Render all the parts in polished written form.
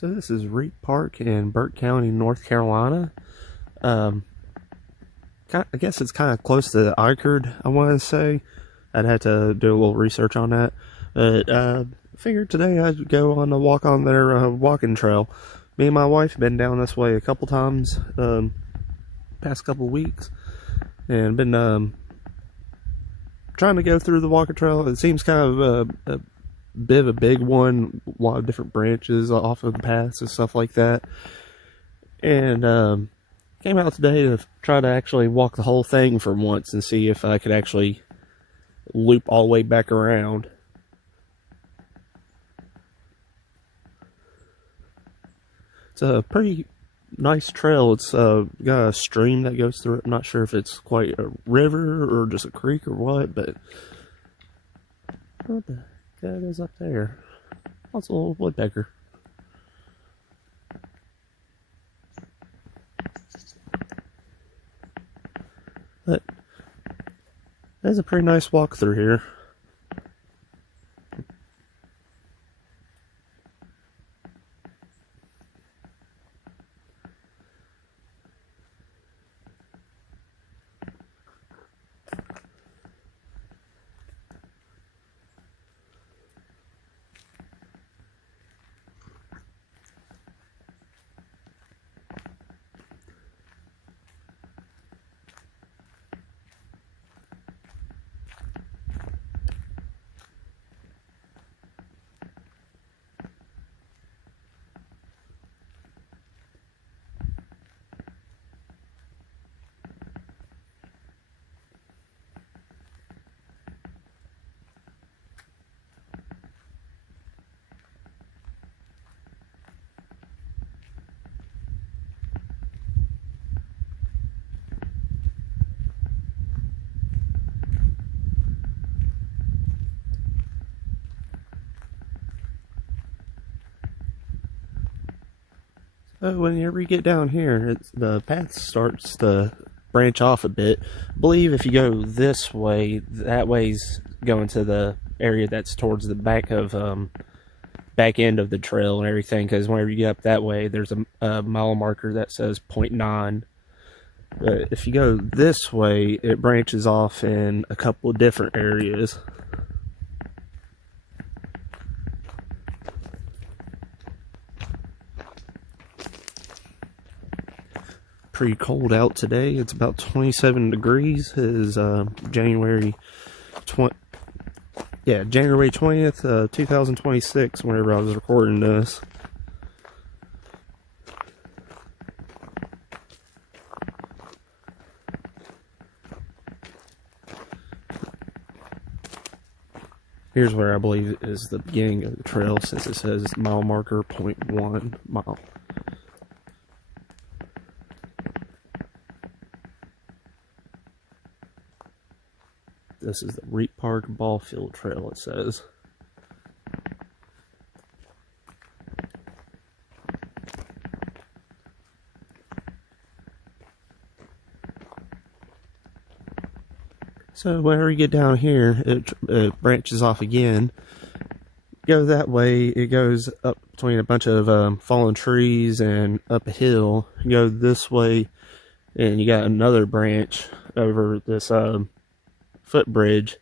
So this is Reep Park in Burke County, North Carolina. I guess it's kind of close to Eichard, I want to say. I'd have to do a little research on that. But figured today I'd go on a walk on their walking trail. Me and my wife have been down this way a couple times past couple weeks. And been trying to go through the walking trail. It seems kind of a bit of a big one, a lot of different branches off of the paths and stuff like that. And came out today to try to actually walk the whole thing for once and see if I could actually loop all the way back around. It's a pretty nice trail. It's got a stream that goes through it. I'm not sure if it's quite a river or just a creek or what, but what the heck is up there? That's a little woodpecker. But that's a pretty nice walk through here. Whenever you get down here, the path starts to branch off a bit. I believe if you go this way, that way's going to the area that's towards the back end of the trail and everything. Because whenever you get up that way, there's a mile marker that says 0.9. But if you go this way, it branches off in a couple of different areas. Pretty cold out today. It's about 27 degrees. It is January 20th, 2026, whenever I was recording this. Here's where I believe is the beginning of the trail, since it says mile marker 0.1 mile. This is the Reep Park ball field trail, it says. So whenever you get down here, it branches off again. Go that way, it goes up between a bunch of fallen trees and up a hill. You go this way, and you got another branch over this footbridge.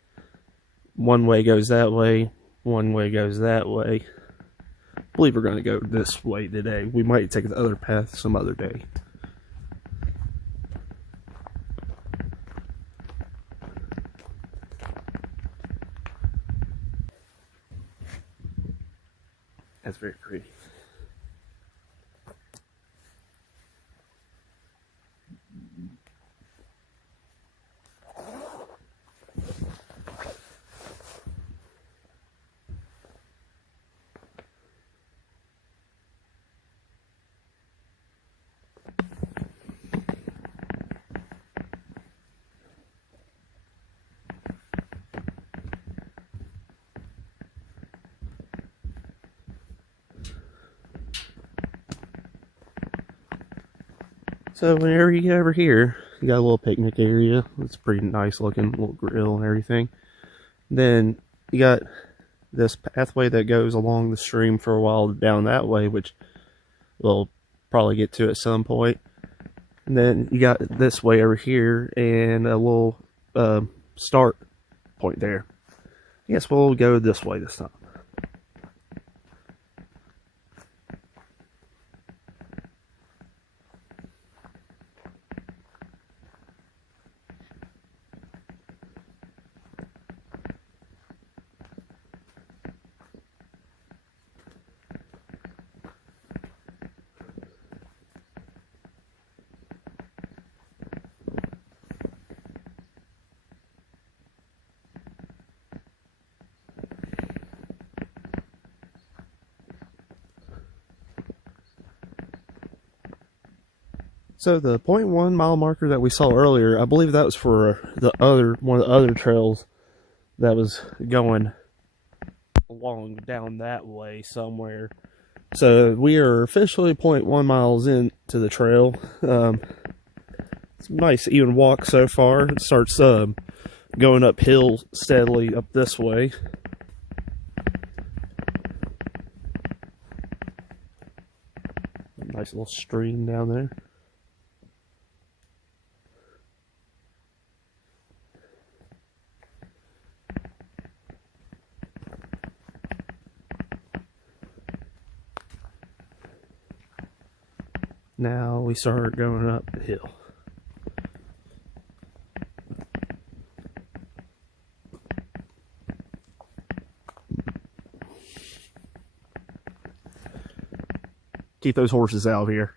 One way goes that way, one way goes that way. I believe we're going to go this way today. We might take the other path some other day. That's very pretty. So whenever you get over here, you got a little picnic area. It's pretty nice looking, little grill and everything. Then you got this pathway that goes along the stream for a while down that way, which we'll probably get to at some point. And then you got this way over here and a little start point there. I guess we'll go this way this time. So the 0.1 mile marker that we saw earlier, I believe that was for one of the other trails that was going along down that way somewhere. So we are officially 0.1 miles into the trail. It's a nice even walk so far. It starts going uphill steadily up this way. Nice little stream down there. Now we start going up the hill. Keep those horses out of here.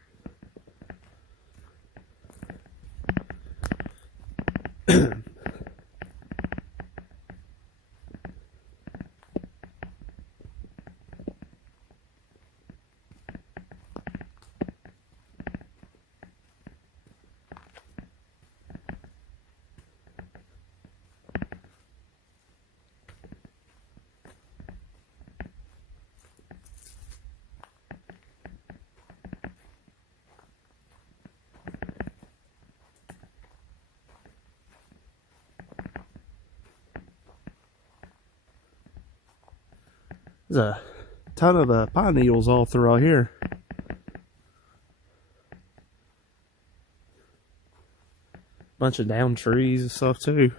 There's a ton of pine needles all throughout here. Bunch of down trees and stuff too.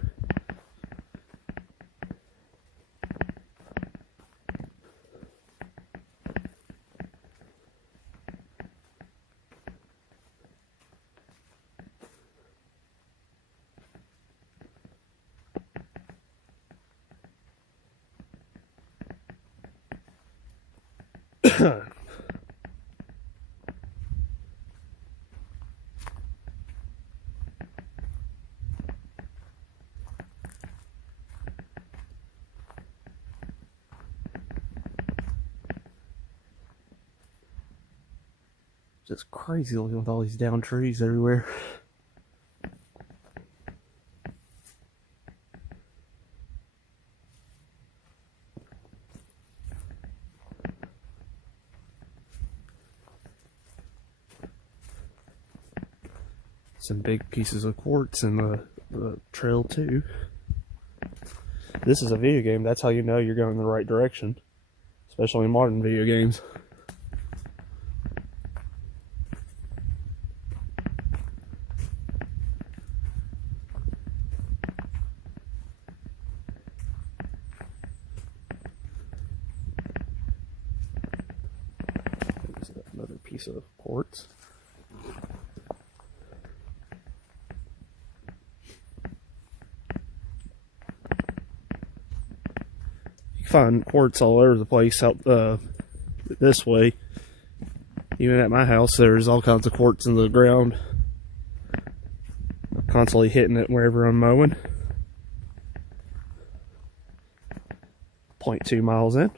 Just crazy looking with all these down trees everywhere. Some big pieces of quartz in the trail too. This is a video game, that's how you know you're going in the right direction. Especially in modern video games. Another piece of quartz. You can find quartz all over the place out this way. Even at my house, there's all kinds of quartz in the ground. I'm constantly hitting it wherever I'm mowing. 0.2 miles in.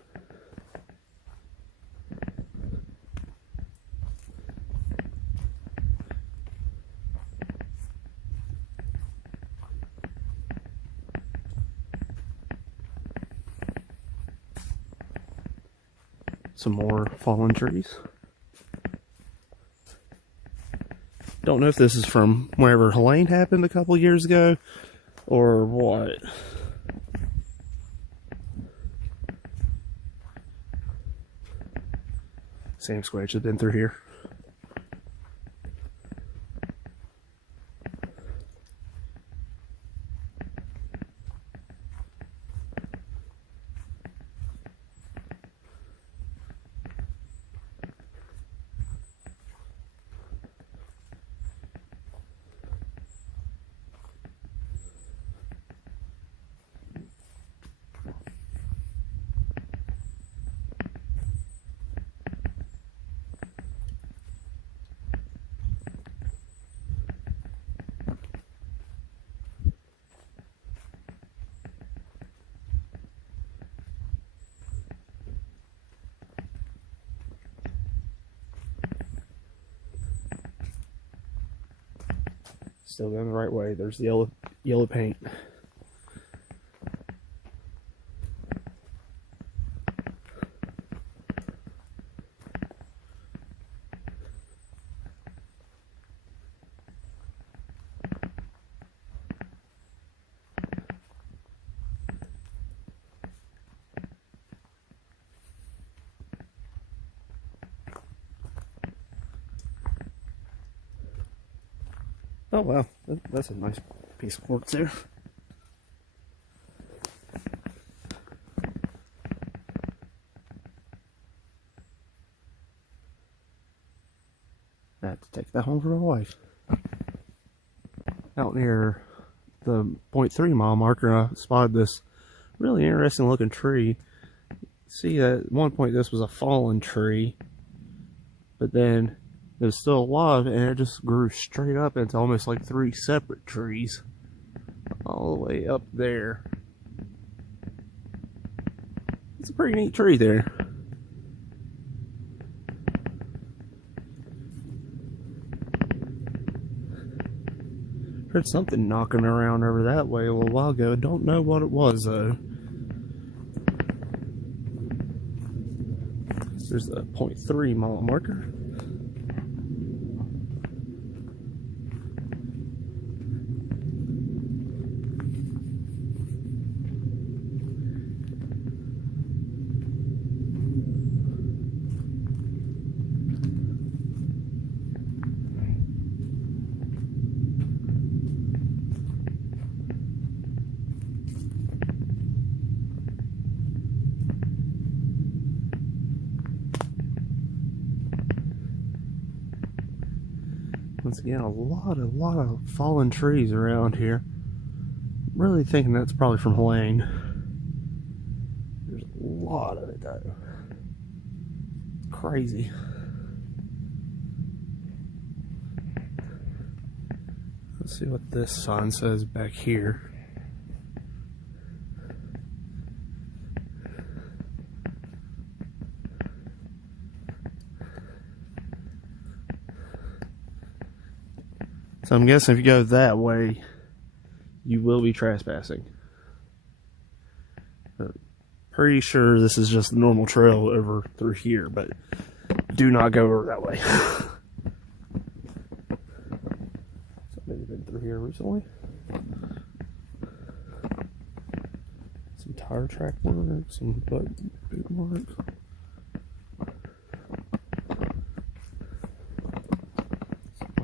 Some more fallen trees. Don't know if this is from wherever Helene happened a couple years ago or what. Sam Squatch has been through here. Still going the right way. There's the yellow paint. Oh wow, that's a nice piece of quartz there. I have to take that home for my wife. Out near the 0.3 mile marker, I spotted this really interesting looking tree. See, at one point this was a fallen tree, but then it was still alive, and it just grew straight up into almost like 3 separate trees all the way up there. It's a pretty neat tree there. Heard something knocking around over that way a little while ago. Don't know what it was though. There's the 0.3 mile marker. Once again, a lot of fallen trees around here. I'm really thinking that's probably from Helene. There's a lot of it though. It's crazy. Let's see what this sign says back here. So I'm guessing if you go that way, you will be trespassing. Pretty sure this is just the normal trail over through here, but do not go over that way. Somebody's been through here recently. Some tire track marks, some boot marks.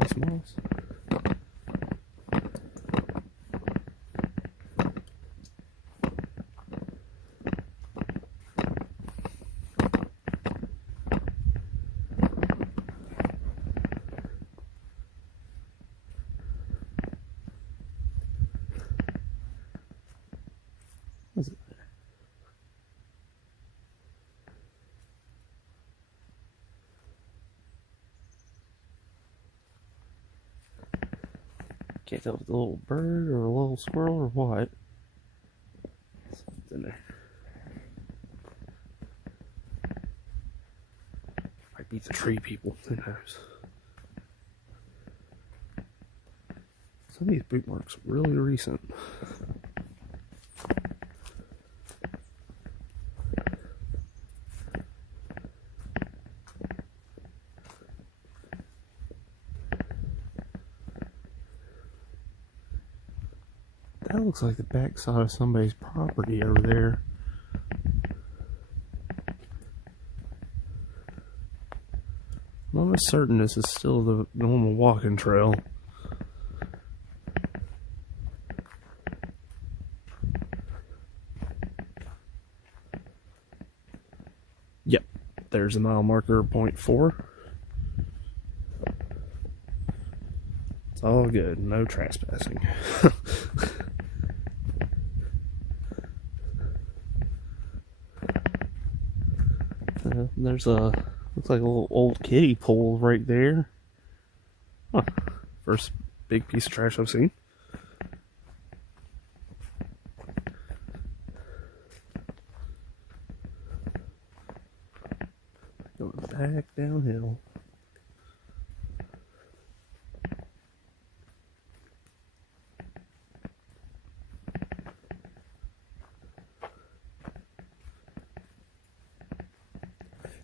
Some moss. What's it there? Can't tell if it's a little bird or a little squirrel or what. Something's in there. Might be the tree people. Who knows? Some of these boot marks are really recent. That looks like the backside of somebody's property over there. I'm almost certain this is still the normal walking trail. Yep, there's a mile marker, 0.4. It's all good, no trespassing. There's a, looks like a little old kiddie pool right there. Huh. First big piece of trash I've seen. Going back downhill.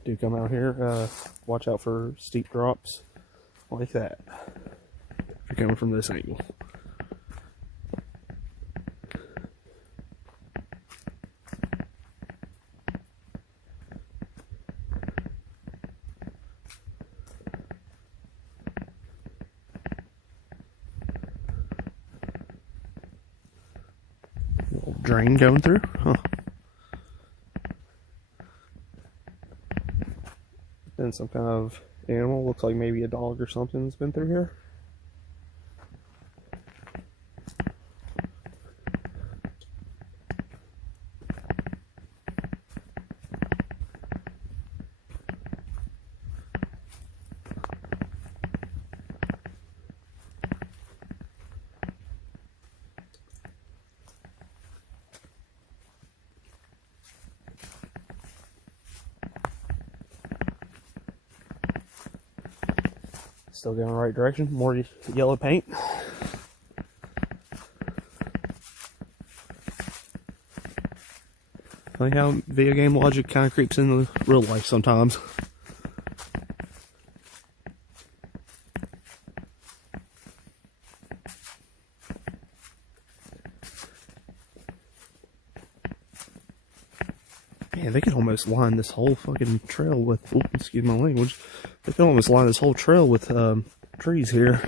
do come out here, watch out for steep drops like that if you're coming from this angle. Little drain going through, huh? Been some kind of animal, looks like maybe a dog or something's been through here. Still going the right direction. More yellow paint. Funny how video game logic kind of creeps into real life sometimes. Man, they could almost line this whole fucking trail with, excuse my language, they could almost line this whole trail with trees here.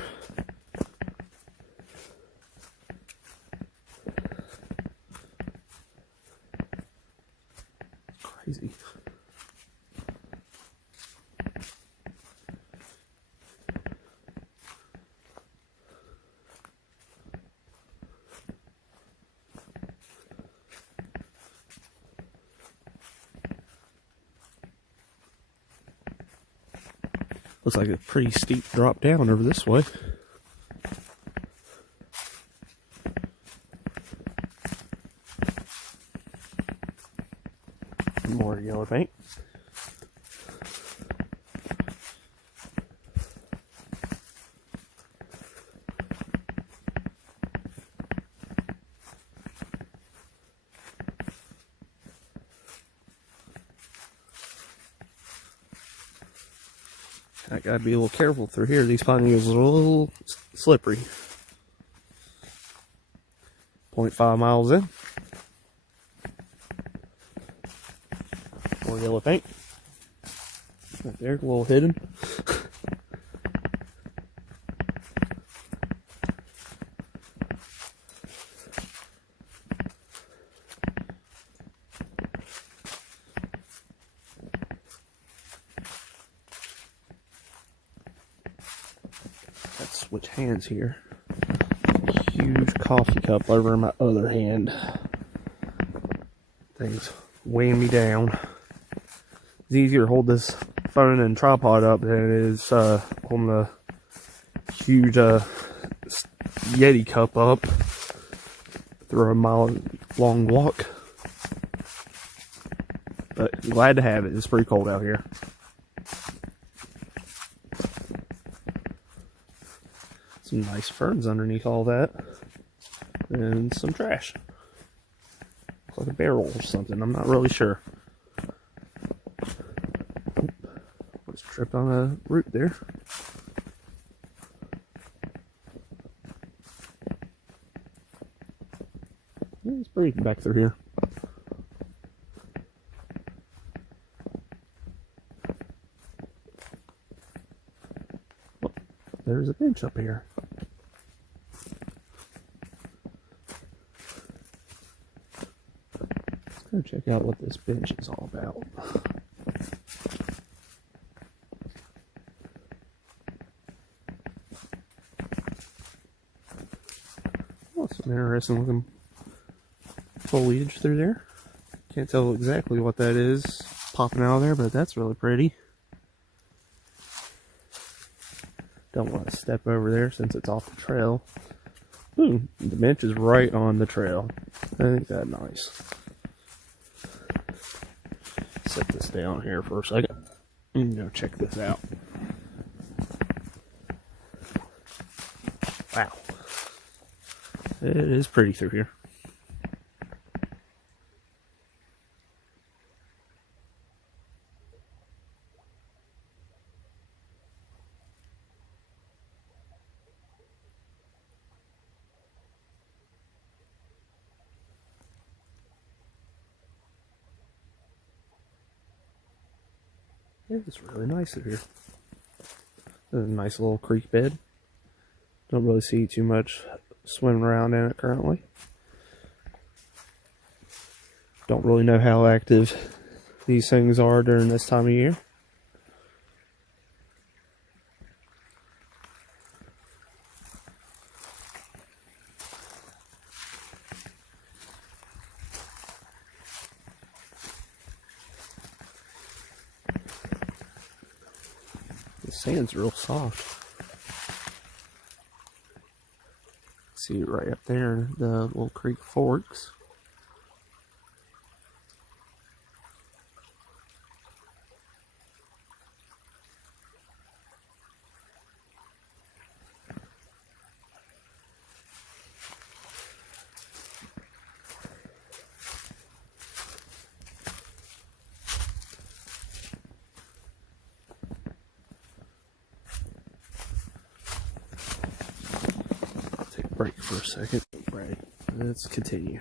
It's crazy. Looks like a pretty steep drop down over this way. More yellow paint. I gotta be a little careful through here. These pine needles are a little slippery. 0.5 miles in. More yellow paint. Right there, a little hidden. Let's switch hands here. Huge coffee cup over in my other hand. Thing's weighing me down. It's easier to hold this phone and tripod up than it is holding the huge Yeti cup up through a mile-long walk. But glad to have it. It's pretty cold out here. Some nice ferns underneath all that. And some trash. Looks like a barrel or something. I'm not really sure. Just tripped on a root there. Yeah, it's pretty back through here. Oh, there's a bench up here. Let's go check out what this bench is all about. Oh, some interesting looking foliage through there. Can't tell exactly what that is popping out of there, but that's really pretty. Don't want to step over there since it's off the trail. Ooh, the bench is right on the trail. I think that's nice. Set this down here for a second and go check this out. Wow. It is pretty through here. It's really nice in here. There's a nice little creek bed. Don't really see too much swimming around in it currently. Don't really know how active these things are during this time of year. The sand's real soft. See it right up there, the little creek forks. Take a break for a second. Right, let's continue.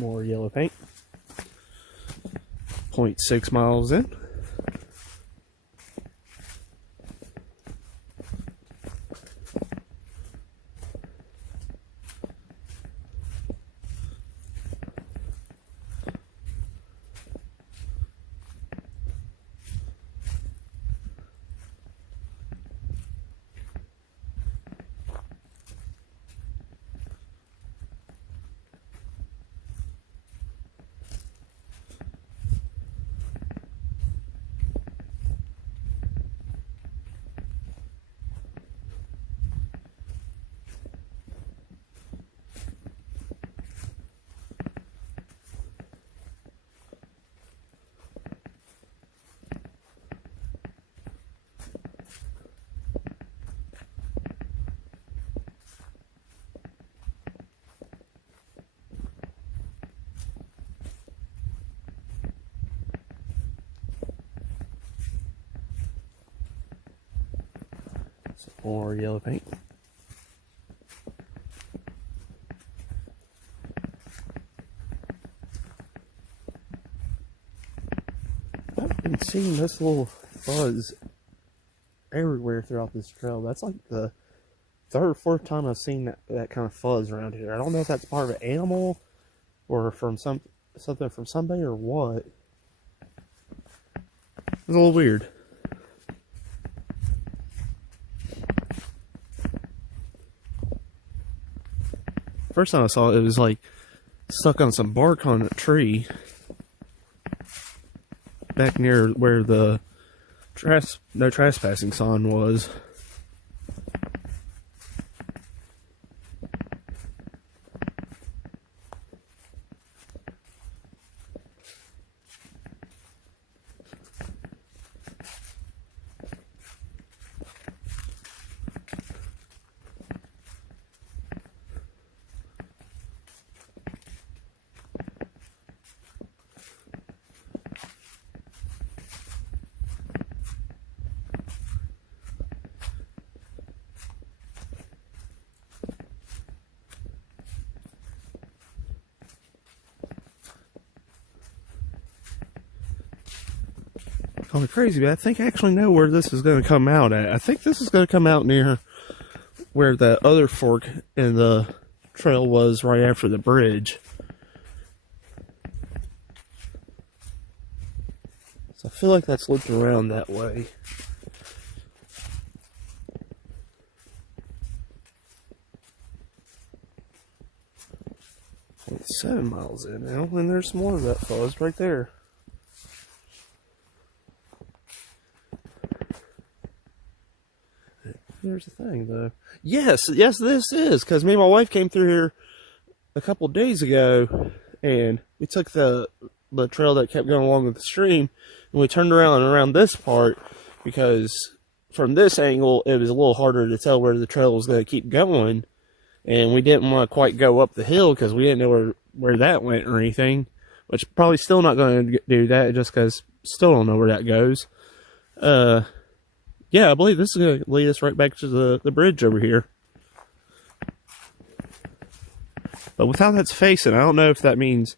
More yellow paint. 0.6 miles in. Some more yellow paint. I've been seeing this little fuzz everywhere throughout this trail. That's like the third or fourth time I've seen that kind of fuzz around here. I don't know if that's part of an animal or from something from somebody or what. It's a little weird. First time I saw it, it was like stuck on some bark on a tree back near where the no trespassing sign was. Kind of crazy, but I think I actually know where this is going to come out at. I think this is going to come out near where the other fork in the trail was right after the bridge. So I feel like that's looking around that way. 7 miles in now, and there's more of that fuzz right there. Here's the thing, though. Yes, this is, because me and my wife came through here a couple days ago, and we took the trail that kept going along with the stream, and we turned around this part, because from this angle, it was a little harder to tell where the trail was going to keep going, and we didn't want to quite go up the hill, because we didn't know where that went or anything, which probably still not going to do that, just because still don't know where that goes. Yeah, I believe this is going to lead us right back to the bridge over here. But with how that's facing, I don't know if that means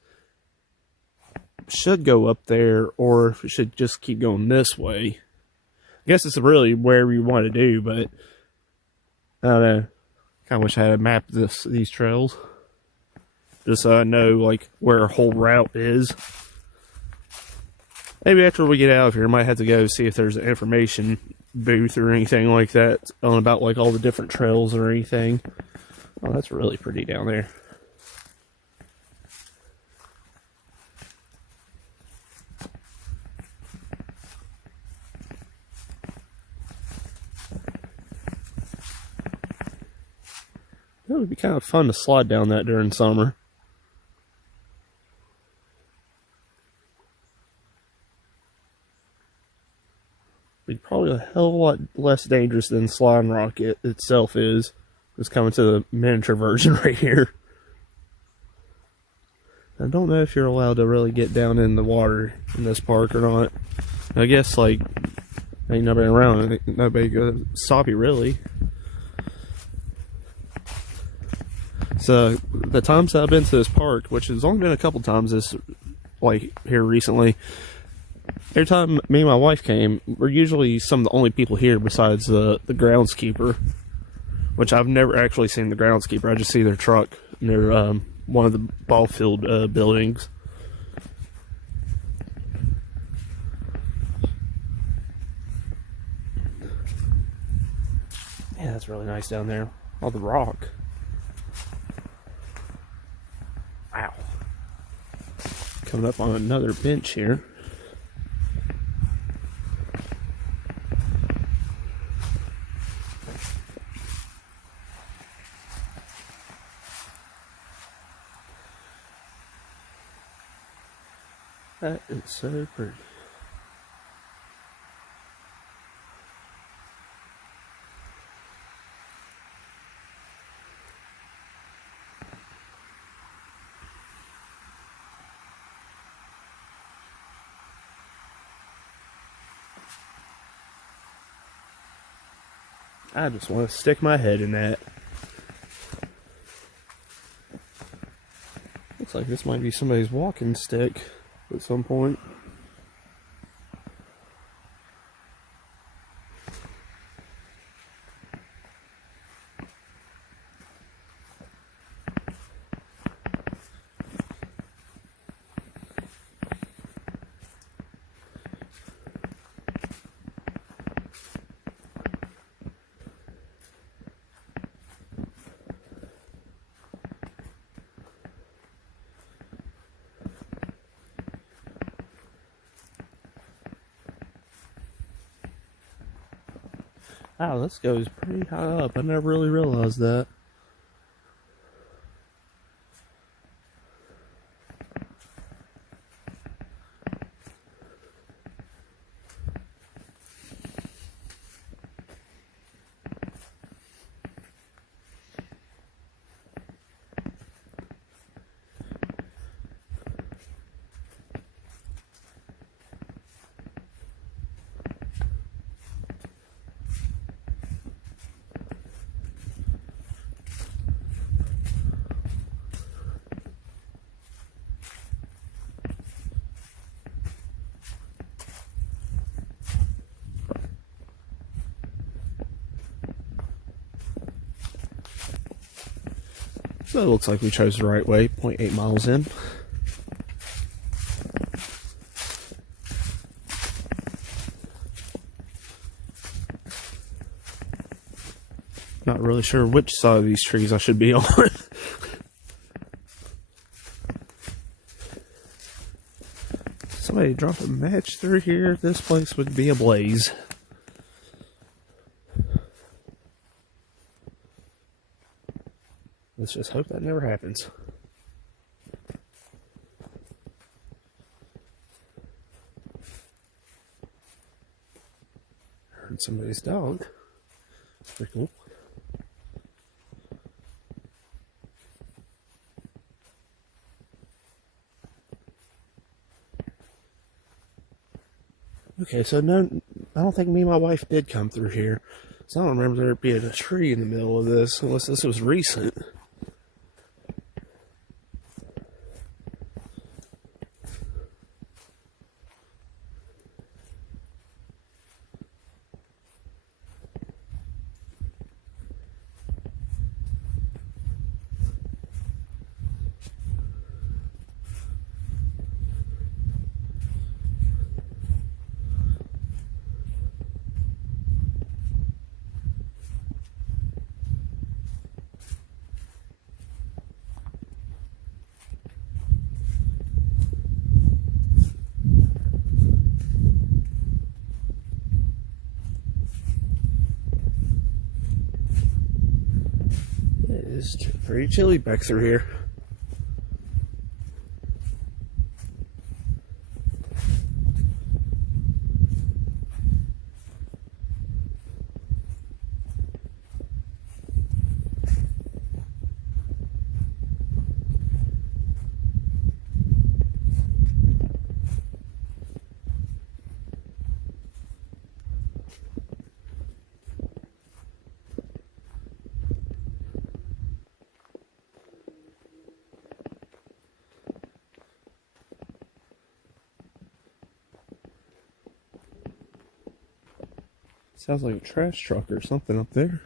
should go up there or if it should just keep going this way. I guess it's really wherever you want to do, but I don't know. Kind of wish I had mapped these trails, just so I know like where our whole route is. Maybe after we get out of here, I might have to go see if there's an information booth or anything like that on about like all the different trails or anything. Oh, that's really pretty down there. It would be kind of fun to slide down that during summer. Be probably a hell of a lot less dangerous than Slime Rock itself is. Just coming to the miniature version right here. I don't know if you're allowed to really get down in the water in this park or not. I guess like ain't nobody around, nobody gonna stop you really. So the times that I've been to this park, which has only been a couple times this like here recently, every time me and my wife came, we're usually some of the only people here besides the groundskeeper, which I've never actually seen the groundskeeper. I just see their truck near one of the ball field buildings. Yeah, that's really nice down there. All the rock. Wow. Coming up on another bench here. That is so pretty. I just want to stick my head in that. Looks like this might be somebody's walking stick at some point. Wow, this goes pretty high up. I never really realized that. So it looks like we chose the right way, 0.8 miles in. Not really sure which side of these trees I should be on. somebody drop a match through here, this place would be ablaze. Let's just hope that never happens. Heard somebody's dog. Pretty cool. Okay, so no, I don't think me and my wife did come through here. So I don't remember there being a tree in the middle of this, unless this was recent. It's pretty chilly back through here. Sounds like a trash truck or something up there.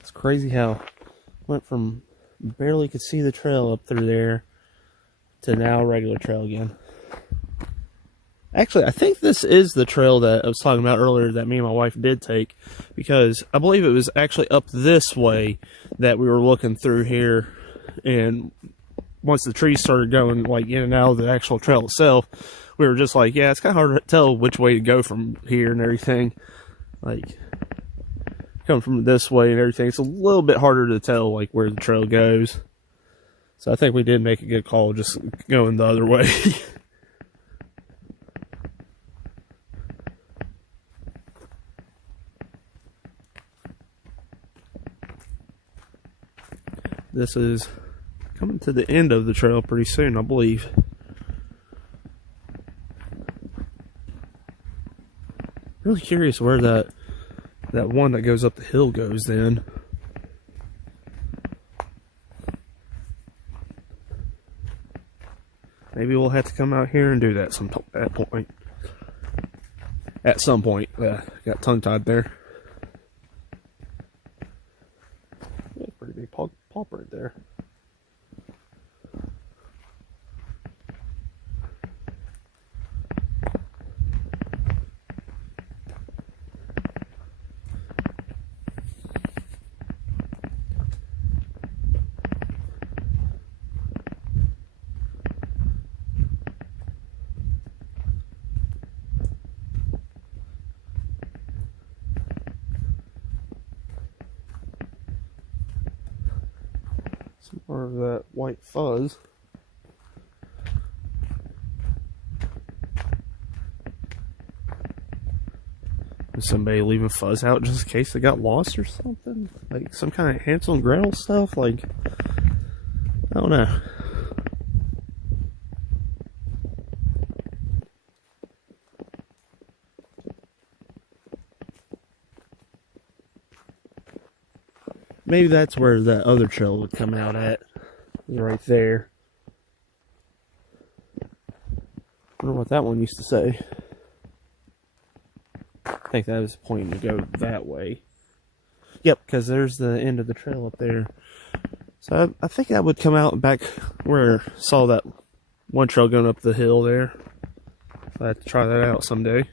It's crazy how went from barely could see the trail up through there to now regular trail again. Actually, I think this is the trail that I was talking about earlier that me and my wife did take, because I believe it was actually up this way that we were looking through here, and once the trees started going like in and out of the actual trail itself, we were just like, yeah, it's kind of hard to tell which way to go from here and everything. Like, coming from this way and everything, it's a little bit harder to tell like where the trail goes. So I think we did make a good call just going the other way. This is coming to the end of the trail pretty soon, I believe. Really curious where that one that goes up the hill goes then. Maybe we'll have to come out here and do that at some point. Got tongue-tied there. Yeah, pretty big pulp right there. Some more of that white fuzz. Is somebody leaving fuzz out just in case they got lost or something? Like some kind of Hansel and Gretel stuff? Like, I don't know. Maybe that's where that other trail would come out at. Right there. I wonder what that one used to say. I think that was pointing to go that way. Yep, because there's the end of the trail up there. So I think that would come out back where I saw that one trail going up the hill there. So I have to try that out someday.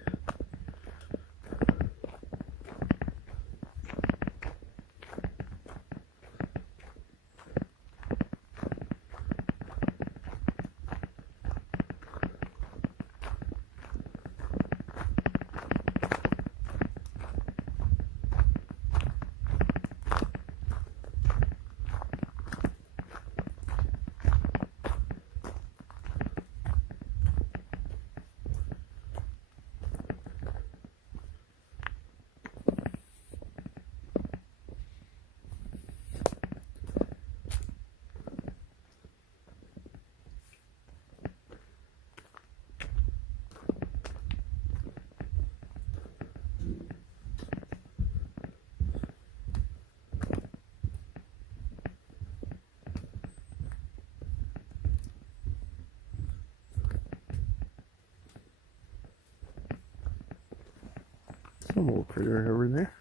some little critter over there.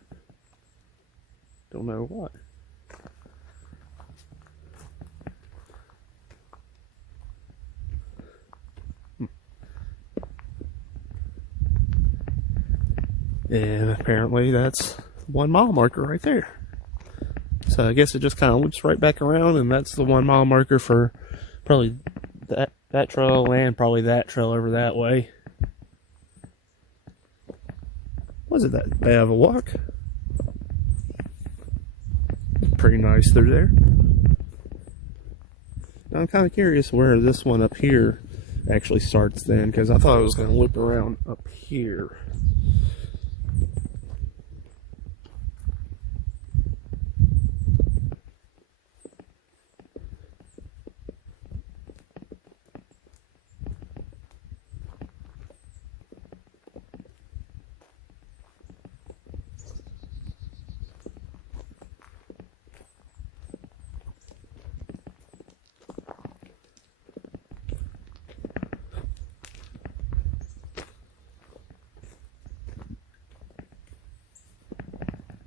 Don't know what. And apparently that's 1 mile marker right there. So I guess it just kind of loops right back around, and that's the 1 mile marker for probably that trail and probably that trail over that way. Wasn't that bad of a walk. Pretty nice through there. Now I'm kind of curious where this one up here actually starts then, because I thought it was going to loop around up here.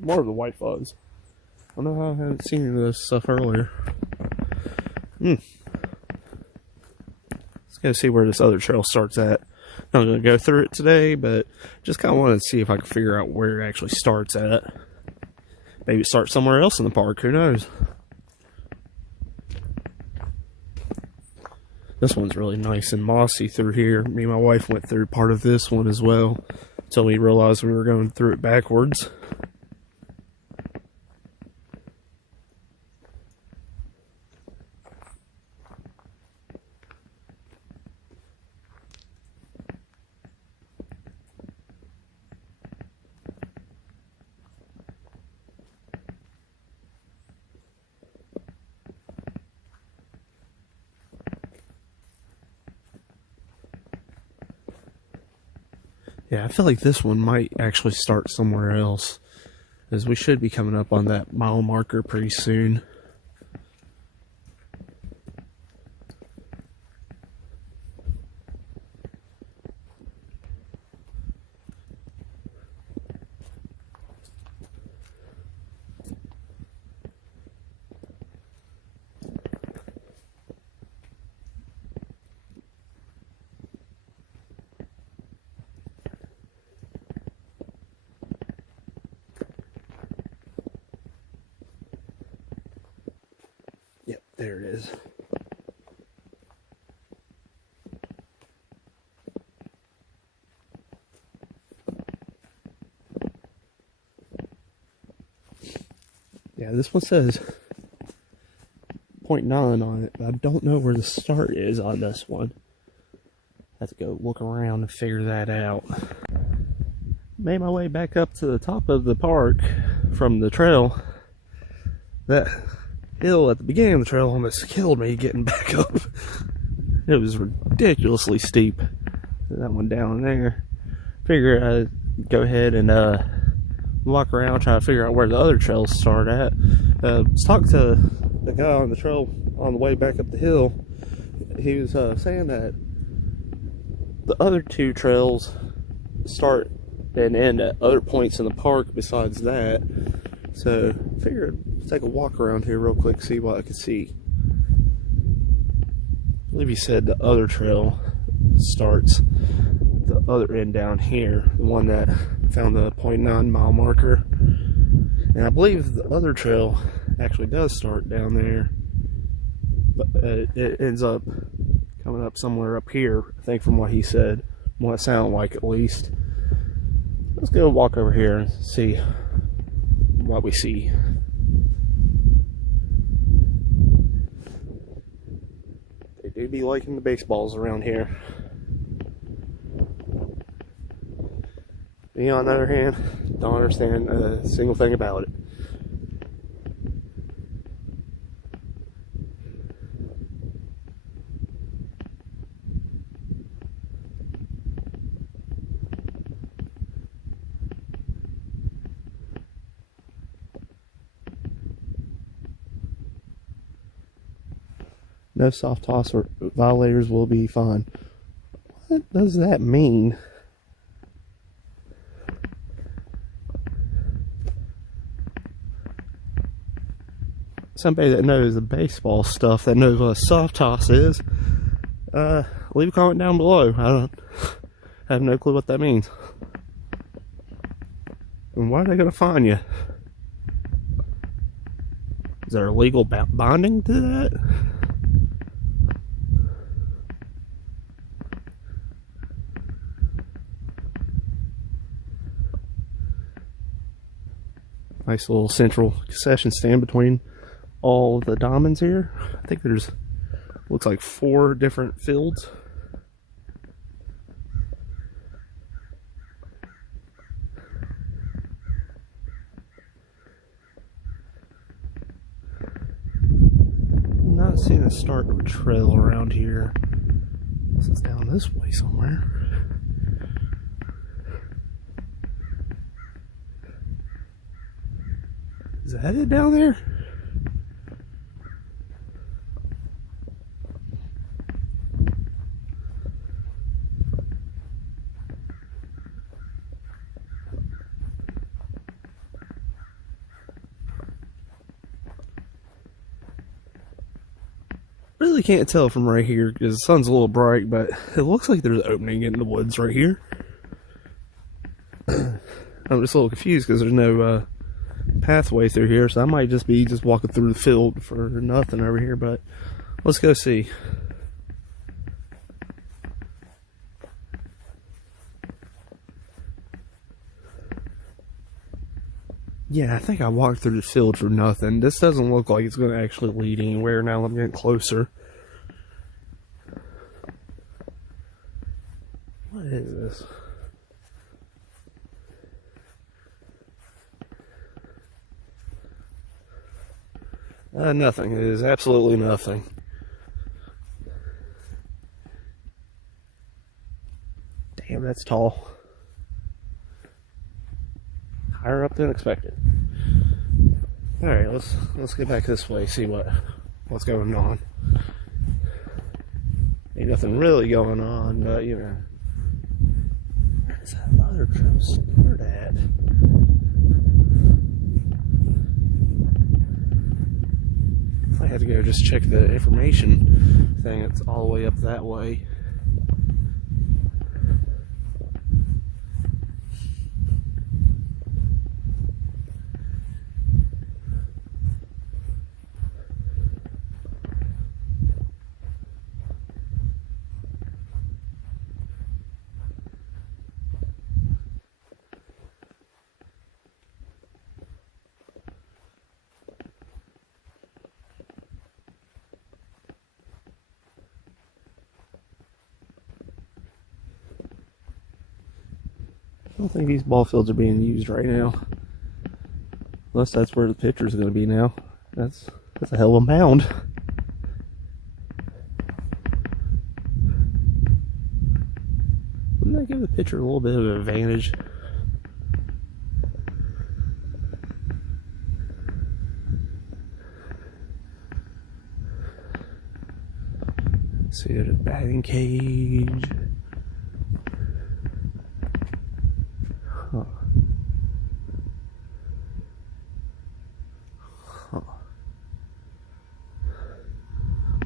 More of the white fuzz. I don't know how I haven't seen any of this stuff earlier. Let's go see where this other trail starts at. I'm not going to go through it today, but just kind of wanted to see if I could figure out where it actually starts at. Maybe it starts somewhere else in the park, who knows? This one's really nice and mossy through here. Me and my wife went through part of this one as well, until we realized we were going through it backwards. Yeah, I feel like this one might actually start somewhere else, as we should be coming up on that mile marker pretty soon. Yep, there it is. Yeah, this one says 0.9 on it, but I don't know where the start is on this one. I have to go look around and figure that out. Made my way back up to the top of the park from the trail. That hill at the beginning of the trail almost killed me getting back up. It was ridiculously steep. That one down there. Figure I'd go ahead and walk around, try to figure out where the other trails start at. Let's talk to the guy on the trail on the way back up the hill. He was saying that the other 2 trails start and end at other points in the park besides that. So figured take a walk around here real quick, see what I can see. I believe he said the other trail starts at the other end down here, the one that found the 0.9 mile marker. And I believe the other trail actually does start down there, but it ends up coming up somewhere up here, I think, from what he said, what it sounded like at least. Let's go walk over here and see what we see. They do be liking the baseballs around here. Me, on the other hand, don't understand a single thing about it. No soft toss or violators will be fine. What does that mean? somebody that knows the baseball stuff, that knows what a soft toss is, leave a comment down below. I have no clue what that means. And why are they gonna fine you? Is there a legal bonding to that? Nice little central concession stand between all of the diamonds here. I think there's, looks like 4 different fields. Not seeing a start of a trail around here. This is down this way somewhere. Is that it down there? Really can't tell from right here because the sun's a little bright, but it looks like there's an opening in the woods right here. I'm just a little confused because there's no pathway through here, so I might just be walking through the field for nothing over here, but let's go see. Yeah, I think I walked through the field for nothing. This doesn't look like it's going to actually lead anywhere now that I'm getting closer. What is this? Nothing. It is absolutely nothing. Damn, that's tall. Higher up than expected. Alright, let's get back this way, see what's going on. Ain't nothing really going on, but you know. Where's that mother trail start at? I had to go just check the information thing. It's all the way up that way. I don't think these ball fields are being used right now. Unless that's where the pitcher's going to be now. That's a hell of a mound. Wouldn't that give the pitcher a little bit of an advantage? Let's see, there's a batting cage. Huh. Huh.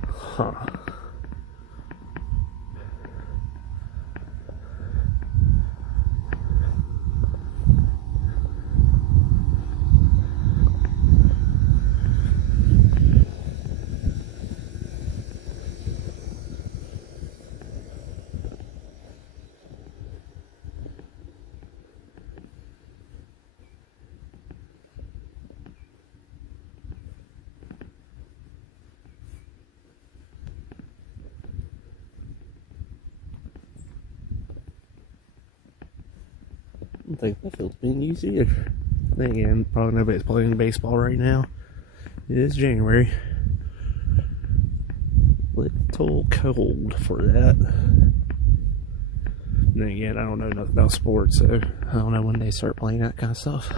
Huh. I don't think that field's being used either. Then again, probably nobody's playing baseball right now. It is January. Little cold for that. Then again, I don't know nothing about sports, so I don't know when they start playing that kind of stuff.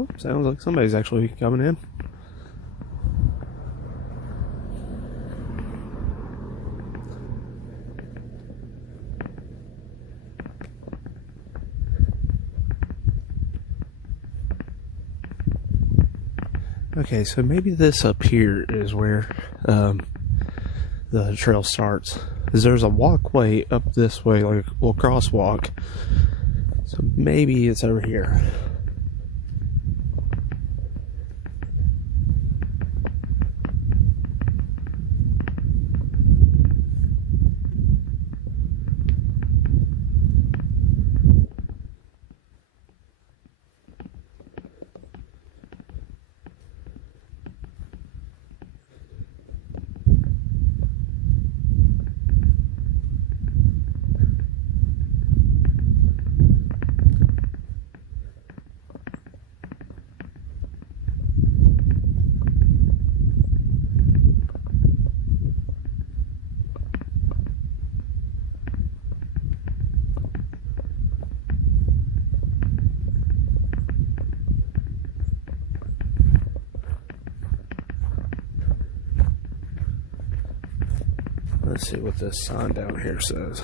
Oh, sounds like somebody's actually coming in. Okay, so maybe this up here is where the trail starts. Because there's a walkway up this way, like a little crosswalk. So maybe it's over here. Let's see what this sign down here says.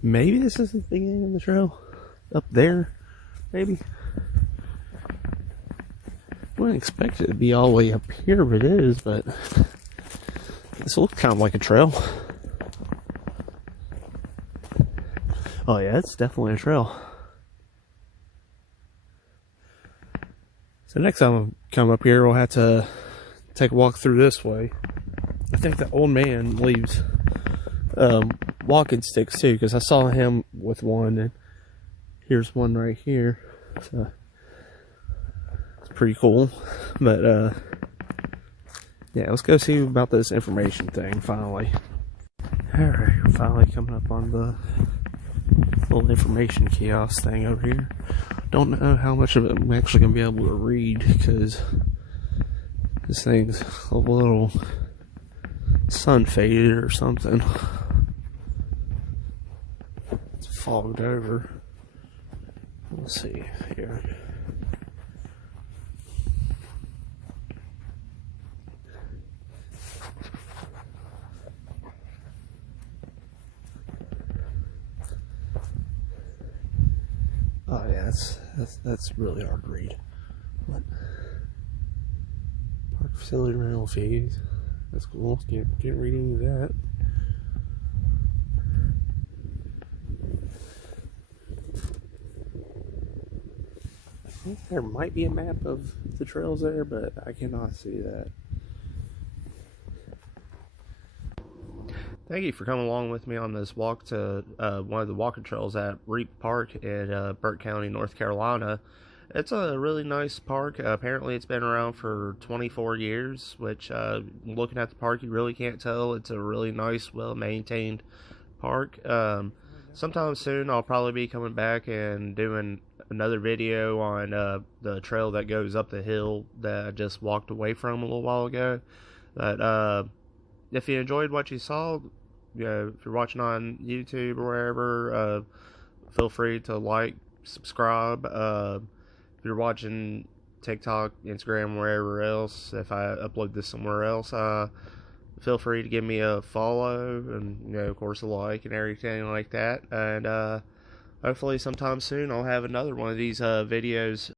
Maybe this is the beginning of the trail. Up there, maybe. I wouldn't expect it to be all the way up here, but it is, but this looks kind of like a trail. Oh yeah, it's definitely a trail. So next time I come up here, we'll have to take a walk through this way. I think the old man leaves walking sticks too, because I saw him with one, and here's one right here. So it's pretty cool. But yeah, let's go see about this information thing finally. Alright, we're finally coming up on the little information kiosk thing over here. Don't know how much of it I'm actually going to be able to read, because this thing's a little sun faded or something. It's fogged over. Let's see here. Oh yeah, that's really hard to read. What? Park facility rental fees. That's cool. Can't read any of that. I think there might be a map of the trails there, but I cannot see that. Thank you for coming along with me on this walk to one of the walking trails at Reep Park in Burke County, North Carolina. It's a really nice park. Apparently it's been around for 24 years, which looking at the park you really can't tell. It's a really nice, well-maintained park. Sometime soon I'll probably be coming back and doing another video on the trail that goes up the hill that I just walked away from a little while ago. But if you enjoyed what you saw, you know, if you're watching on YouTube or wherever, feel free to like, subscribe. If you're watching TikTok, Instagram, wherever else, if I upload this somewhere else, feel free to give me a follow and, you know, of course, a like and everything like that. And hopefully sometime soon I'll have another one of these videos